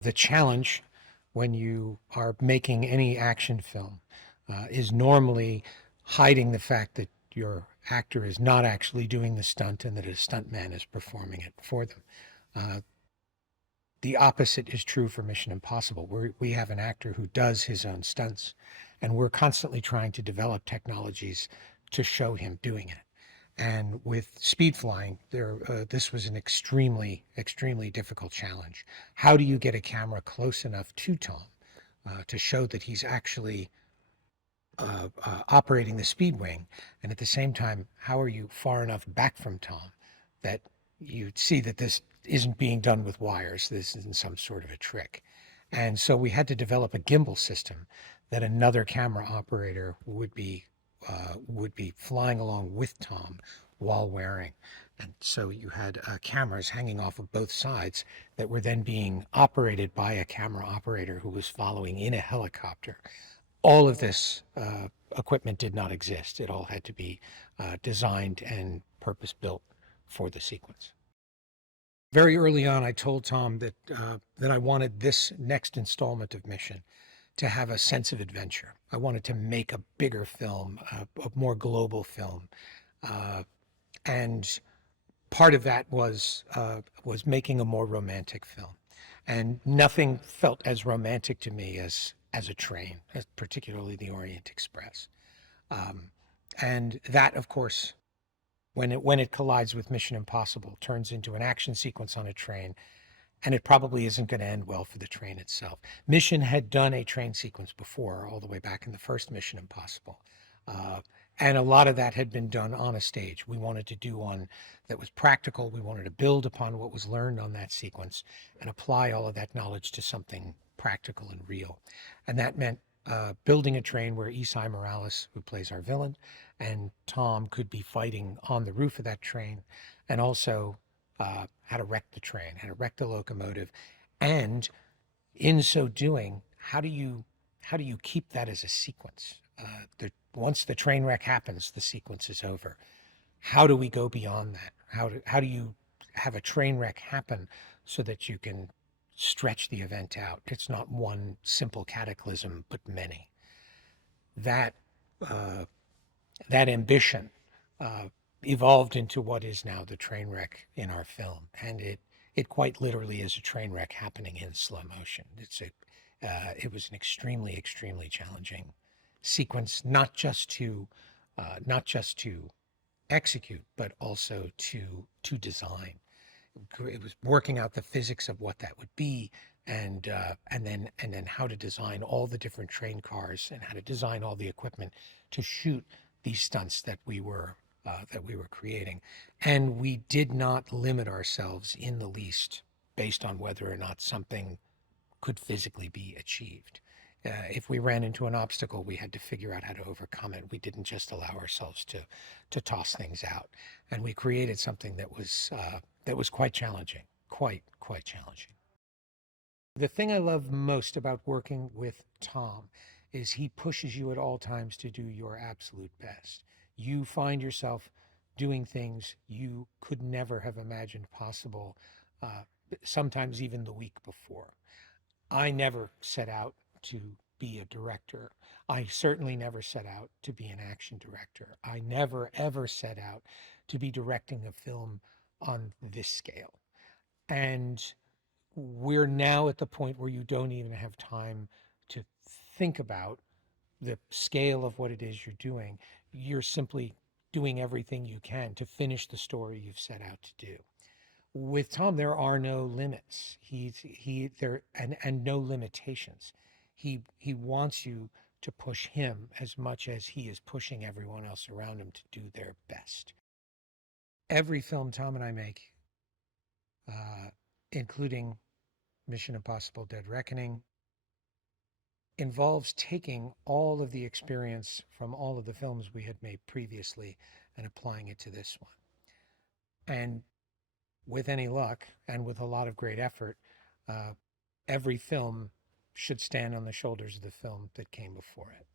The challenge when you are making any action film is normally hiding the fact that your actor is not actually doing the stunt and that a stuntman is performing it for them. Uh, the opposite is true for Mission Impossible. We have an actor who does his own stunts, and we're constantly trying to develop technologies to show him doing it. And with speed flying, this was an extremely difficult challenge. How do you get a camera close enough to Tom to show that he's actually operating the speed wing, and at the same time, how are you far enough back from Tom that you see that this isn't being done with wires, this isn't some sort of a trick. And so we had to develop a gimbal system that another camera operator would be flying along with Tom while wearing. And so you had cameras hanging off of both sides that were then being operated by a camera operator who was following in a helicopter. All of this equipment did not exist. It all had to be designed and purpose built for the sequence. Very early on, I told Tom that I wanted this next installment of Mission to have a sense of adventure. I wanted to make a bigger film, a more global film, uh, and part of that was making a more romantic film. And nothing felt as romantic to me as a train, as particularly the Orient Express. Um, and that, of course, when it collides with Mission Impossible, turns into an action sequence on a train, and it probably isn't going to end well for the train itself. Mission had done a train sequence before, all the way back in the first Mission Impossible. Uh, and a lot of that had been done on a stage. We wanted to do one that was practical. We wanted to build upon what was learned on that sequence and apply all of that knowledge to something practical and real. And that meant building a train where Esai Morales, who plays our villain, and Tom could be fighting on the roof of that train, and also how to wreck the train, how to wreck the locomotive, and in so doing, how do you keep that as a sequence? Once the train wreck happens, the sequence is over. How do we go beyond that? How do you have a train wreck happen so that you can stretch the event out? It's not one simple cataclysm, but many. That uh, that ambition uh, evolved into what is now the train wreck in our film, and it quite literally is a train wreck happening in slow motion. It was an extremely challenging sequence, not just to execute, but also to design. It was working out the physics of what that would be, and then how to design all the different train cars and how to design all the equipment to shoot these stunts that we were creating. And we did not limit ourselves in the least based on whether or not something could physically be achieved. If we ran into an obstacle, we had to figure out how to overcome it. We didn't just allow ourselves to toss things out, and we created something that was quite challenging, quite challenging. The thing I love most about working with Tom is he pushes you at all times to do your absolute best. You find yourself doing things you could never have imagined possible, uh, sometimes even the week before. I never set out to be a director. I certainly never set out to be an action director. I never, ever set out to be directing a film on this scale. And we're now at the point where you don't even have time to think about the scale of what it is you're doing. You're simply doing everything you can to finish the story you've set out to do. With Tom, there are no limits. He there and no limitations. He wants you to push him as much as he is pushing everyone else around him to do their best. Every film Tom and I make, uh, including Mission Impossible Dead Reckoning, involves taking all of the experience from all of the films we had made previously and applying it to this one. And with any luck and with a lot of great effort, uh, every film should stand on the shoulders of the film that came before it.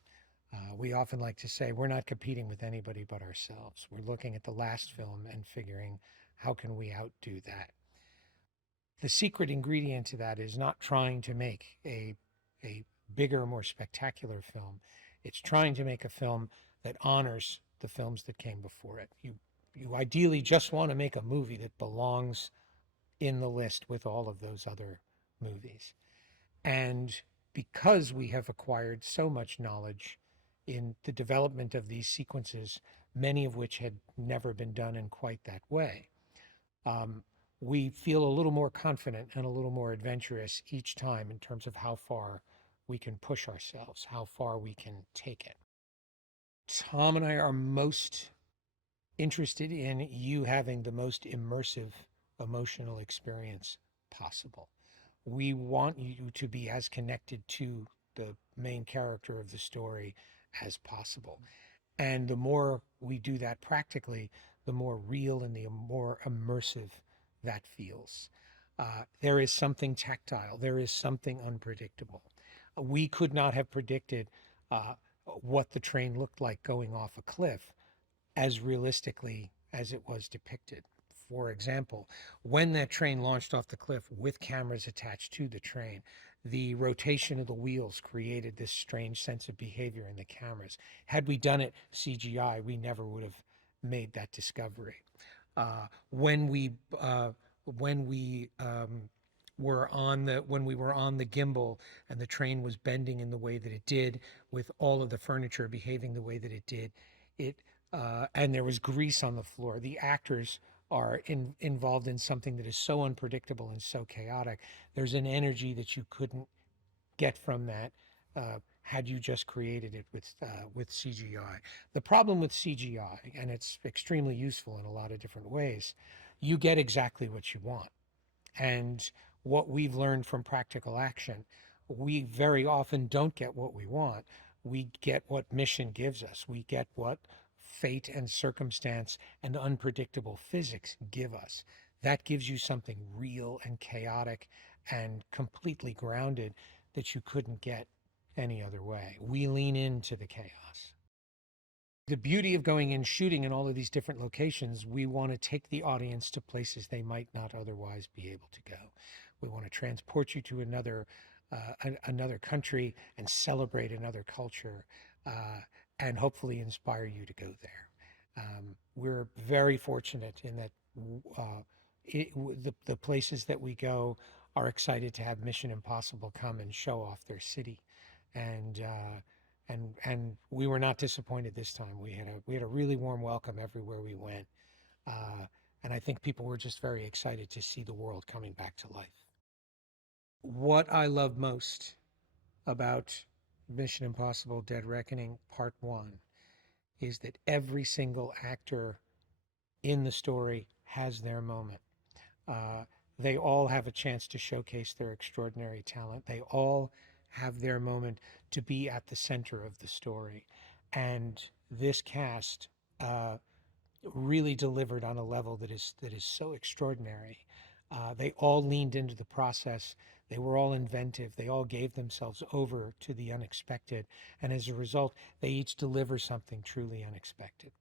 We often like to say we're not competing with anybody but ourselves. We're looking at the last film and figuring how can we outdo that. the secret ingredient to that is not trying to make a bigger, more spectacular film. It's trying to make a film that honors the films that came before it. You ideally just want to make a movie that belongs in the list with all of those other movies. And because we have acquired so much knowledge in the development of these sequences, many of which had never been done in quite that way, um, we feel a little more confident and a little more adventurous each time in terms of how far we can push ourselves, how far we can take it. Tom and I are most interested in you having the most immersive emotional experience possible. We want you to be as connected to the main character of the story as possible. And the more we do that practically, the more real and the more immersive that feels. There is something tactile, there is something unpredictable. We could not have predicted what the train looked like going off a cliff as realistically as it was depicted. For example, when that train launched off the cliff with cameras attached to the train, the rotation of the wheels created this strange sense of behavior in the cameras. Had we done it CGI, we never would have made that discovery. Uh, when we uh, when we when we were on the gimbal and the train was bending in the way that it did, with all of the furniture behaving the way that it did, it and there was grease on the floor. The actors are involved in something that is so unpredictable and so chaotic. There's an energy that you couldn't get from that had you just created it with CGI. The problem with CGI, and it's extremely useful in a lot of different ways, you get exactly what you want. And what we've learned from practical action, we very often don't get what we want. We get what mission gives us. We get what fate and circumstance and unpredictable physics give us. That gives you something real and chaotic and completely grounded that you couldn't get any other way. We lean into the chaos. The beauty of going and shooting in all of these different locations, we want to take the audience to places they might not otherwise be able to go. We want to transport you to another country and celebrate another culture, and hopefully inspire you to go there. We're very fortunate in that the places that we go are excited to have Mission Impossible come and show off their city, and we were not disappointed this time. We had a really warm welcome everywhere we went, uh, and I think people were just very excited to see the world coming back to life. What I love most about Mission Impossible: Dead Reckoning Part One is that every single actor in the story has their moment. Uh, they all have a chance to showcase their extraordinary talent. They all have their moment to be at the center of the story. And this cast really delivered on a level that is so extraordinary. They all leaned into the process. They were all inventive. They all gave themselves over to the unexpected. And as a result, they each deliver something truly unexpected.